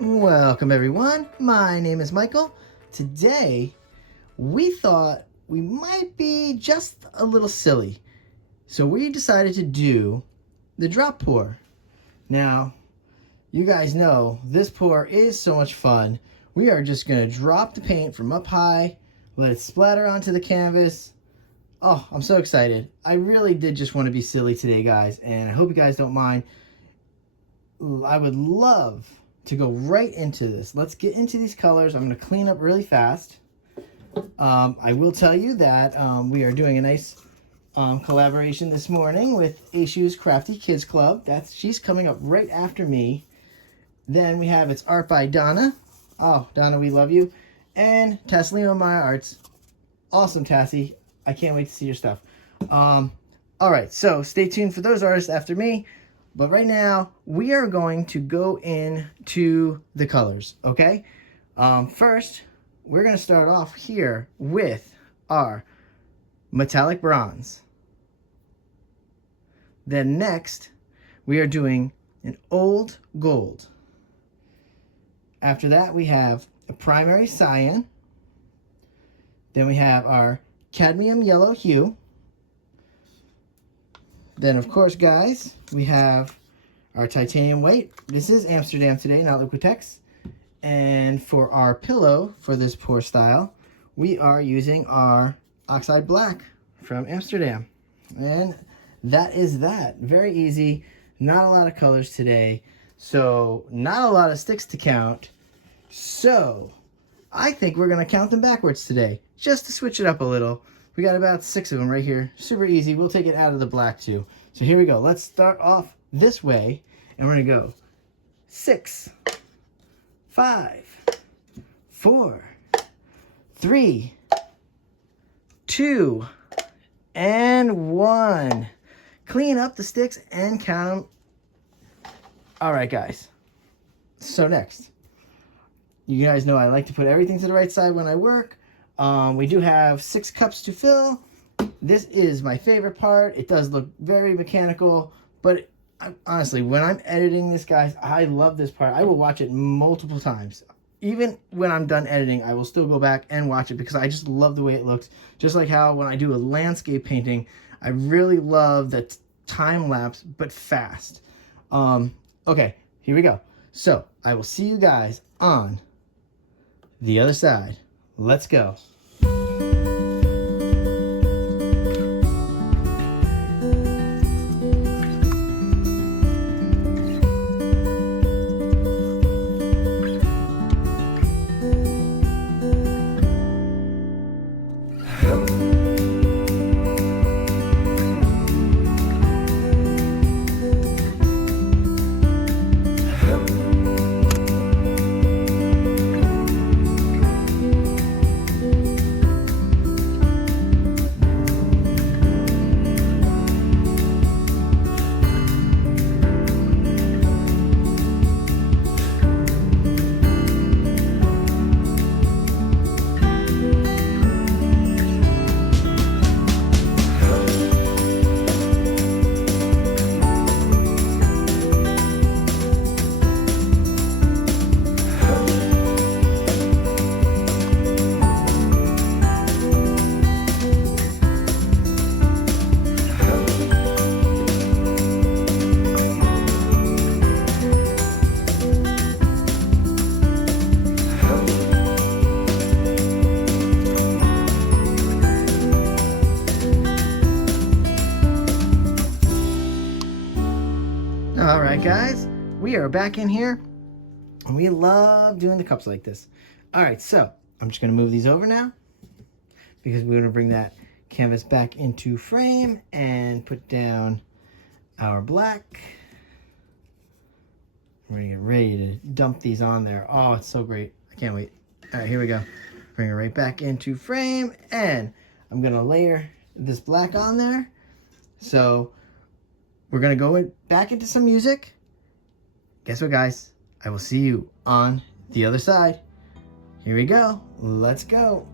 Welcome everyone, my name is Michael. Today we thought we might be just a little silly. So we decided to do the drop pour. Now, you guys know this pour is so much fun. We are just going to drop the paint from up high, let it splatter onto the canvas. Oh, I'm so excited. I really did just want to be silly today, guys, and I hope you guys don't mind. I would love to go right into this. Let's get into these colors. I'm going to clean up really fast. I will tell you that we are doing a nice collaboration this morning with Aishu's Crafty Kids Club. She's coming up right after me. Then we have It's Art by Donna. Oh, Donna, we love you. And Taslima Maya Arts. Awesome, Tassie. I can't wait to see your stuff. All right, so stay tuned for those artists after me. But right now, we are going to go into the colors, okay? First, we're going to start off here with our metallic bronze. Then next, we are doing an old gold. After that, we have a primary cyan. Then we have our cadmium yellow hue. Then, of course, guys, we have our titanium white. This is Amsterdam today, not Liquitex. And for our pillow, for this pour style, we are using our oxide black from Amsterdam. And that is that. Very easy. Not a lot of colors today. So, not a lot of sticks to count. So, I think we're going to count them backwards today, just to switch it up a little. We got about 6 of them right here. Super easy. We'll take it out of the black too. So here we go. Let's start off this way. And we're going to go 6, 5, 4, 3, 2, and 1. Clean up the sticks and count them. All right, guys. So next, you guys know I like to put everything to the right side when I work. We do have 6 cups to fill. This is my favorite part. It does look very mechanical, but honestly, when I'm editing this, guys, I love this part. I will watch it multiple times. Even when I'm done editing, I will still go back and watch it because I just love the way it looks. Just like how when I do a landscape painting, I really love the time lapse, but fast. Okay, here we go. So I will see you guys on the other side. Let's go. All right, guys, we are back in here, and we love doing the cups like this. All right, so I'm just going to move these over now because we're going to bring that canvas back into frame and put down our black. We're going to get ready to dump these on there. Oh, it's so great. I can't wait. All right, here we go. Bring it right back into frame, and I'm going to layer this black on there. So we're going to go back into some music. Guess what, guys? I will see you on the other side. Here we go. Let's go.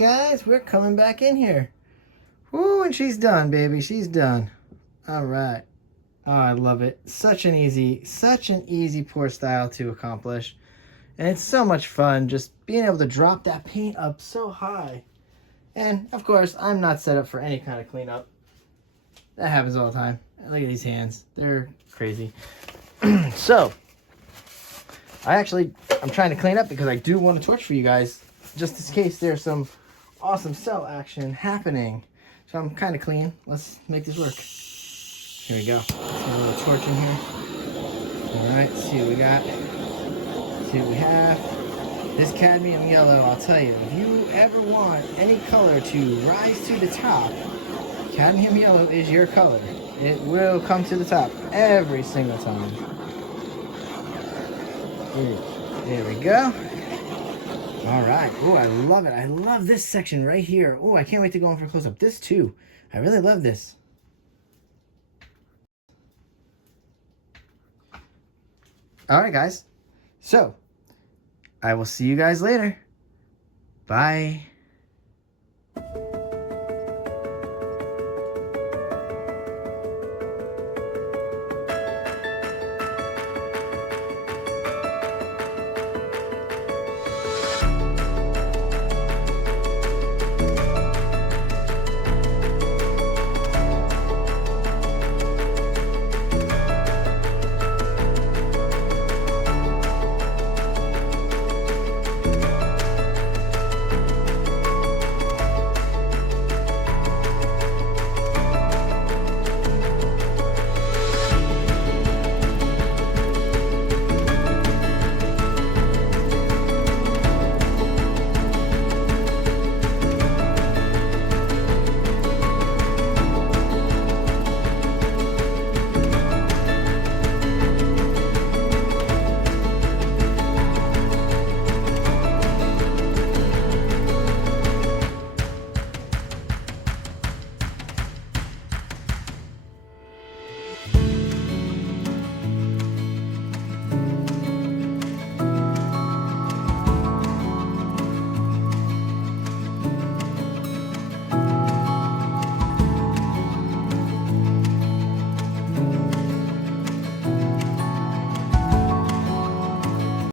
guys, we're coming back in here. Woo, and she's done, baby. She's done. All right. Oh, I love it. Such an easy pour style to accomplish. And it's so much fun just being able to drop that paint up so high. And, of course, I'm not set up for any kind of cleanup. That happens all the time. Look at these hands. They're crazy. So, I'm trying to clean up because I do want to torch for you guys, just in case there's some awesome cell action happening. So I'm kind of clean. Let's make this work. Here we go. Let's get a little torch in here. All right, see what we got. See what we have. This cadmium yellow, I'll tell you, if you ever want any color to rise to the top, cadmium yellow is your color. It will come to the top every single time. There we go. All right. Oh, I love it. I love this section right here. Oh, I can't wait to go in for a close-up. This too. I really love this. All right, guys. So, I will see you guys later. Bye.